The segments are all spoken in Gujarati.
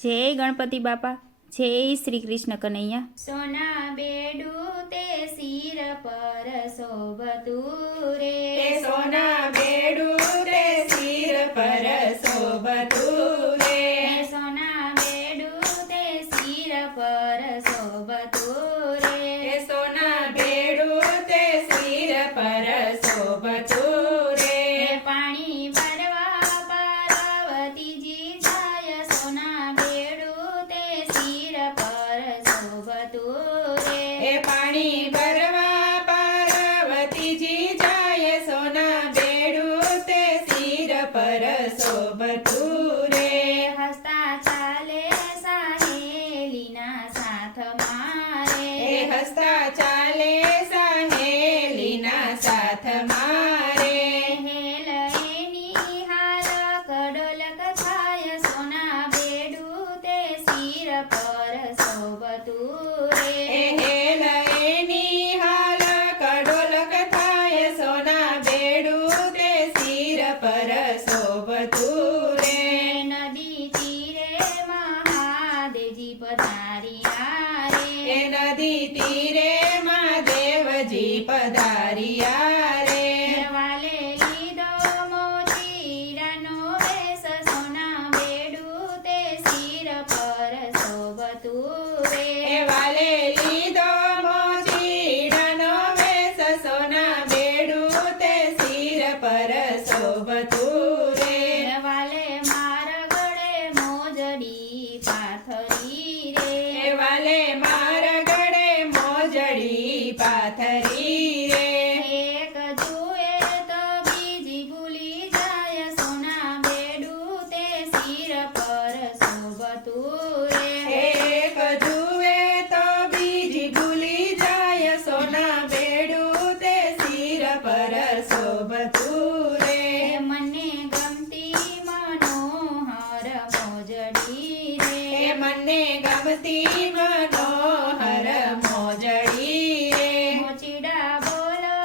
જય ગણપતિ બાપા, જય શ્રી કૃષ્ણ કનૈયા। સોના બેડું તે શિર પર શોભતું રે, સોના બેડું તે શિર પર શોભતું રે, સોના બેડું તે શિર પર શોભતું રે, સોના બેડું તે શિર પર શોભતું રે, પાણી ભરવા પાર્વતીજી જાય, સોના બેડું તે શિર પર શોભતું રે, પાણી ભરવા પાર્વતીજી જાય, સોના બેડું તે શિર પર શોભતું રે, હસતા ચાલે સાહેલીના સાથ મારે, હસતા ચાલે સાહેલીના સાથ મારે, હેલ એની હાલ કડોલક થાય, સોના બેડું તે શિર પર શોભતું રે, હેલ એની હાલ કડોલક થાય, સોના બેડું તે શિર પર શોભતું રે, નદી તીરે મહાદેવજી પધાર્યા રે, નદી તીરે મહાદેવજી પધાર્યા રે, વાલે લીધો મોતીરાનો વેશ, સોના બેડું તે શિર પર શોભતું રે, વાલે લીધો મોચીડાનો વેશ, સોના બેડું તે શિર પર શોભતું રે, વાલે માર ગળે મોજડી પાથરી રે, વાલે માર ગળે મોજડી પાથરી રે, એક જુએ તો બીજી ભૂલી જાય, સોના બેડું તે શિર પર શોભતું રે, એક જુએ તો બીજી ભૂલી જાય, સોના બેડું તે શિર પર શોભતું રે, મને ગમતી મનોહર મોજડી રે, મને ગમતી મનોહર મોજડી રે, મોચીડા બોલો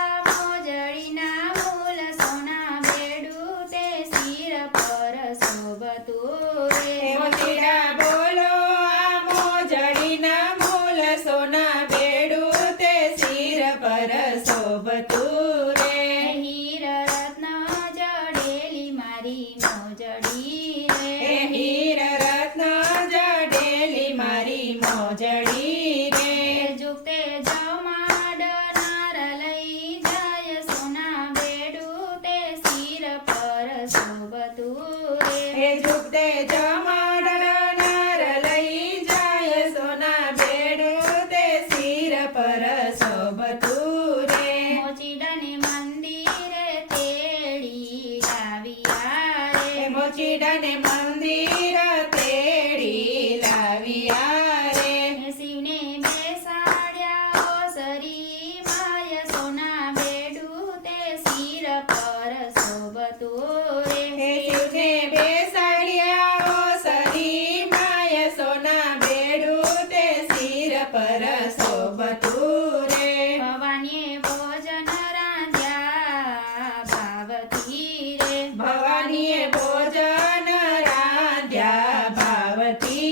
આ મોજડીના મૂલ, સોના બેડું તે શિર પર શોભતું રે, મોતીડા બોલો આ મોજડીના મૂલ, સોના બેડું તે શિર પર શોભતું રે, હીર રત્ન જડેલી મારી મોજડી રે, હીર રત્ન જડેલી મારી મોજડી રે, જુગતે જમાડનાર લઈ જાય, સોના બેડું તે શિર પર શોભતું રે, ઝુકતે જમાડનાર લઈ જાય, સોના બેડું તે શિર પર શોભતું રે, મોચીડાને મંદિરે તેડી લાવ્યા રે, મોચીડાને મંદિર તેડી લાવ્યા રે, શિવને બેસાડ્યા ઓસરી માય, સોના બેડું તે શિર પર શોભતું રે, શિવને બેસાડ્યા ઓસરી માય, સોના બેડું તે શિર પર શોભતું રે, ભવાનીએ ભોજન રાંધ્યા ભાવથી રે, ભવાનીએ ભોજન રાંધ્યા ભાવતી